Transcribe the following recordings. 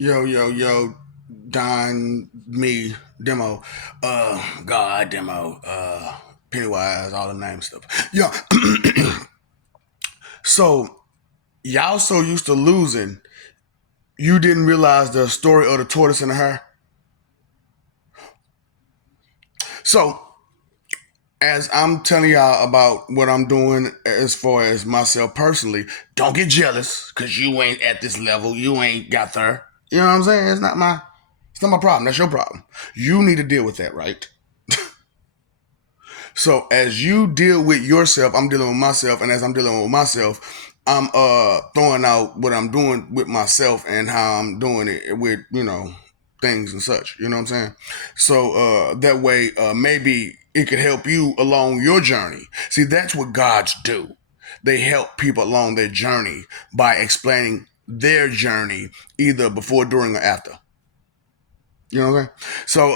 Yo, yo, yo, Don, me, Demo, God, Demo, Pennywise, all the name stuff. Yeah. So, y'all so used to losing, you didn't realize the story of the tortoise and the hare? So, as I'm telling y'all about what I'm doing as far as myself personally, don't get jealous because you ain't at this level. You ain't got there. You know what I'm saying? It's not my problem. That's your problem. You need to deal with that, right? So as you deal with yourself, I'm dealing with myself, and as I'm dealing with myself, I'm throwing out what I'm doing with myself and how I'm doing it with things and such. You know what I'm saying? So that way, maybe it could help you along your journey. See, that's what gods do. They help people along their journey by explaining their journey either before, during, or after. You know what I'm saying? So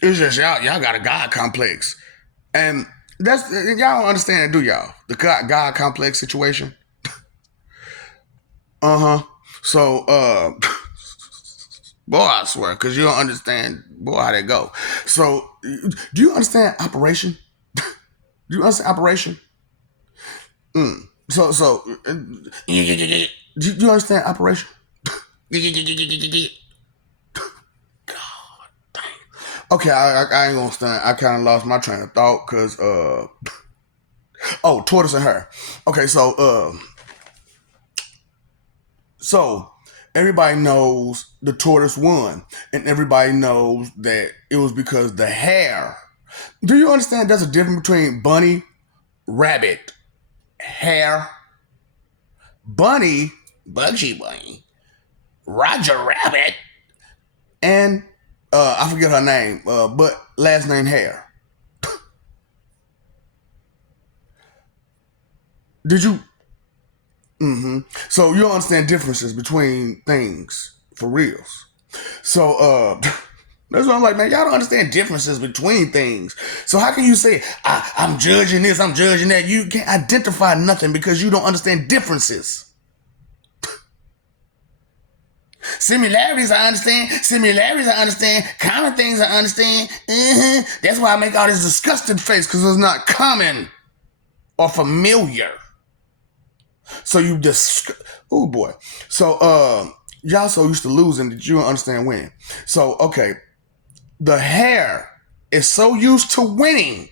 it's just y'all got a god complex. And that's y'all don't understand it, do y'all? The God complex situation. Uh huh. So, boy, I swear, because you don't understand, boy, how they go. So, do you understand operation? Do you understand operation? Do you understand operation? Okay, I ain't gonna stand. I kind of lost my train of thought because oh, tortoise and her. Okay, so everybody knows the tortoise won, and everybody knows that it was because the hare. Do you understand there's a difference between bunny, rabbit, hare, bunny, Bugsy Bunny, Roger Rabbit, and I forget her name, but last name Hare. Did you? Mm-hmm. So you don't understand differences between things for reals. So that's what I'm like, man. Y'all don't understand differences between things. So how can you say I'm judging this, I'm judging that? You can't identify nothing because you don't understand differences. Similarities, I understand. Similarities, I understand. Common things, I understand. That's why I make all this disgusted face because it's not common or familiar. So you just, oh boy. So y'all so used to losing that you don't understand winning. So okay, the hare is so used to winning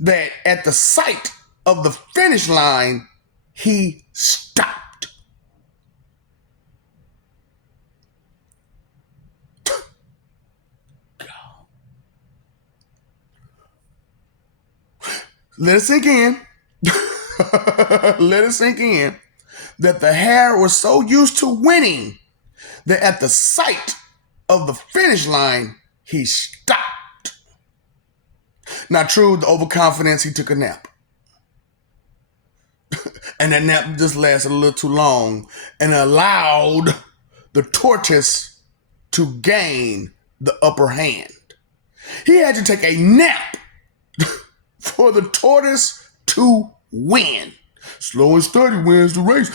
that at the sight of the finish line, he stopped. Let it sink in. Let it sink in that the hare was so used to winning that at the sight of the finish line, he stopped. Not true, the overconfidence, he took a nap. And that nap just lasted a little too long and allowed the tortoise to gain the upper hand. He had to take a nap for the tortoise to win. Slow and steady wins the race.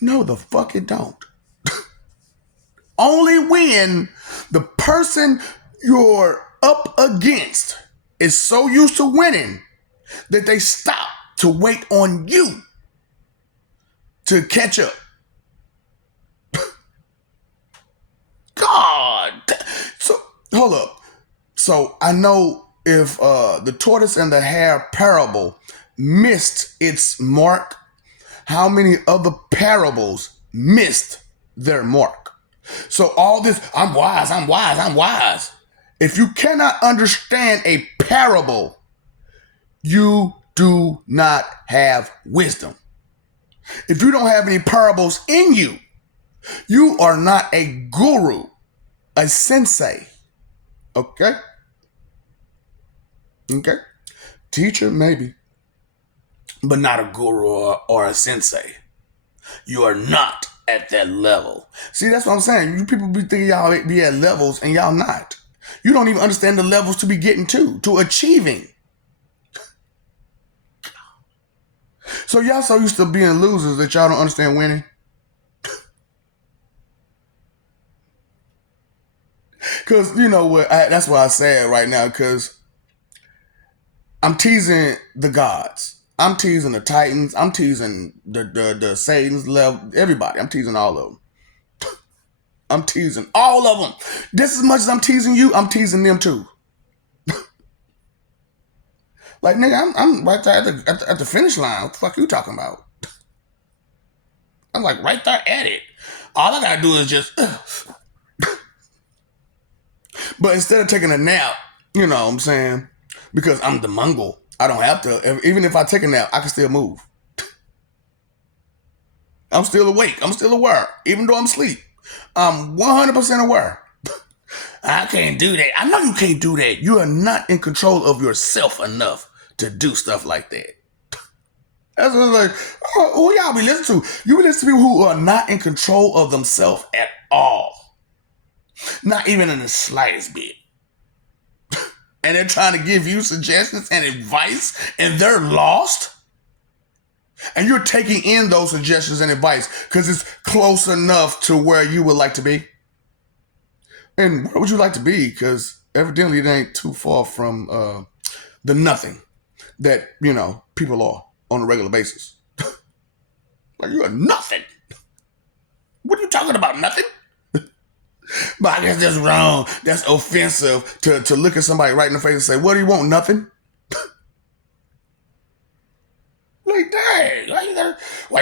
No, the fuck it don't. Only when the person you're up against is so used to winning that they stop to wait on you to catch up. God. So hold up. So I know if the tortoise and the hare parable missed its mark, how many other parables missed their mark? So all this, I'm wise, I'm wise, I'm wise. If you cannot understand a parable, you do not have wisdom. If you don't have any parables in you, you are not a guru, a sensei. Okay? Okay? Teacher, maybe, but not a guru or a sensei. You are not at that level. See, that's what I'm saying. You people be thinking y'all be at levels and y'all not. You don't even understand the levels to be getting to achieving. So y'all so used to being losers that y'all don't understand winning. Cause you know what? That's why I say it right now. Cause I'm teasing the gods. I'm teasing the Titans. I'm teasing the Satan's level. Everybody. I'm teasing all of them. I'm teasing all of them. Just as much as I'm teasing you, I'm teasing them too. Like nigga, I'm right there at the finish line. What the fuck you talking about? I'm like right there at it. All I gotta do is just. But instead of taking a nap, you know what I'm saying? Because I'm the Mongol. I don't have to. Even if I take a nap, I can still move. I'm still awake. I'm still aware. Even though I'm asleep. I'm 100% aware. I can't do that. I know you can't do that. You are not in control of yourself enough to do stuff like that. That's what it's like. Who y'all be listening to? You be listening to people who are not in control of themselves at all. Not even in the slightest bit. And they're trying to give you suggestions and advice, and they're lost. And you're taking in those suggestions and advice because it's close enough to where you would like to be. And where would you like to be? Because evidently it ain't too far from the nothing that, you know, people are on a regular basis. Like, you're nothing. What are you talking about? Nothing? But I guess that's wrong. That's offensive to look at somebody right in the face and say, what do you want? Nothing? Like, dang, why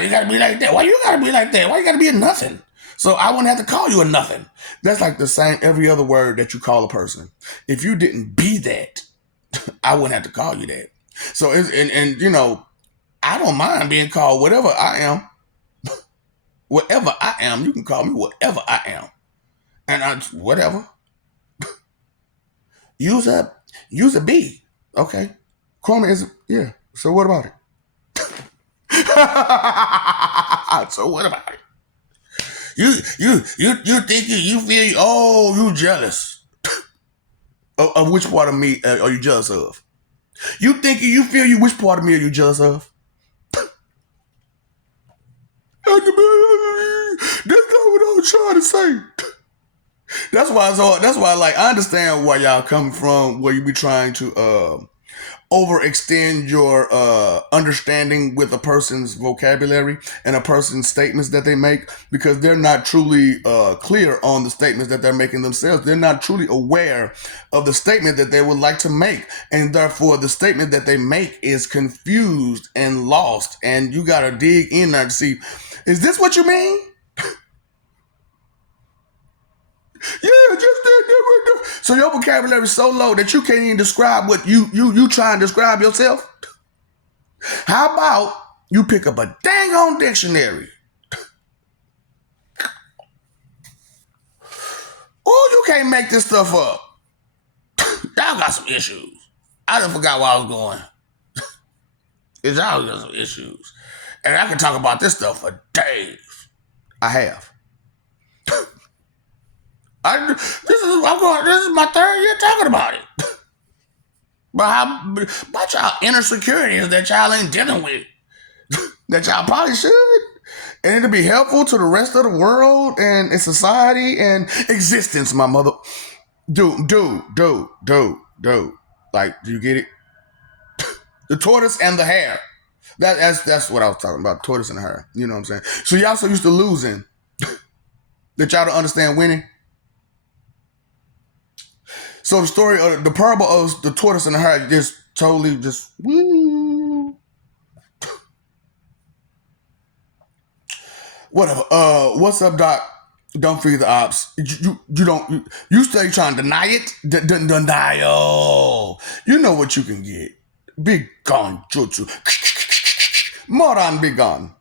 you gotta be like that? Why you gotta be like that? Why you gotta be a nothing? So I wouldn't have to call you a nothing. That's like the same every other word that you call a person. If you didn't be that, I wouldn't have to call you that. So, and you know, I don't mind being called whatever I am. Whatever I am, you can call me whatever I am. And whatever. Use a B. Okay. Chroma is, yeah. So what about it? So what about it? You think you feel, oh, you jealous. Of which part of me are you jealous of? You think you feel you, which part of me are you jealous of? That's not what I was trying to say. That's why like I understand where y'all come from, where you be trying to overextend your understanding with a person's vocabulary and a person's statements that they make, because they're not truly clear on the statements that they're making themselves. They're not truly aware of the statement that they would like to make, and therefore the statement that they make is confused and lost, and you gotta dig in there to see, is this what you mean? Yeah, just that. So your vocabulary is so low that you can't even describe what you try and describe yourself. How about you pick up a dang on dictionary? Oh, you can't make this stuff up. Y'all got some issues. I done forgot where I was going. Y'all got some issues. And I can talk about this stuff for days. I have. This is my third year talking about it. But y'all inner securities that y'all ain't dealing with. That y'all probably should. And it'll be helpful to the rest of the world and in society and existence, my mother. Dude. Like, do you get it? The tortoise and the hare. That's what I was talking about. Tortoise and the hare. You know what I'm saying? So y'all so used to losing that y'all don't understand winning. So the story of the parable of the tortoise and the hare just totally just woo. Whatever. What's up, Doc? Don't feed the ops. You stay trying to deny it. Denial. You know what you can get. Be gone, jutsu. Moron be gone.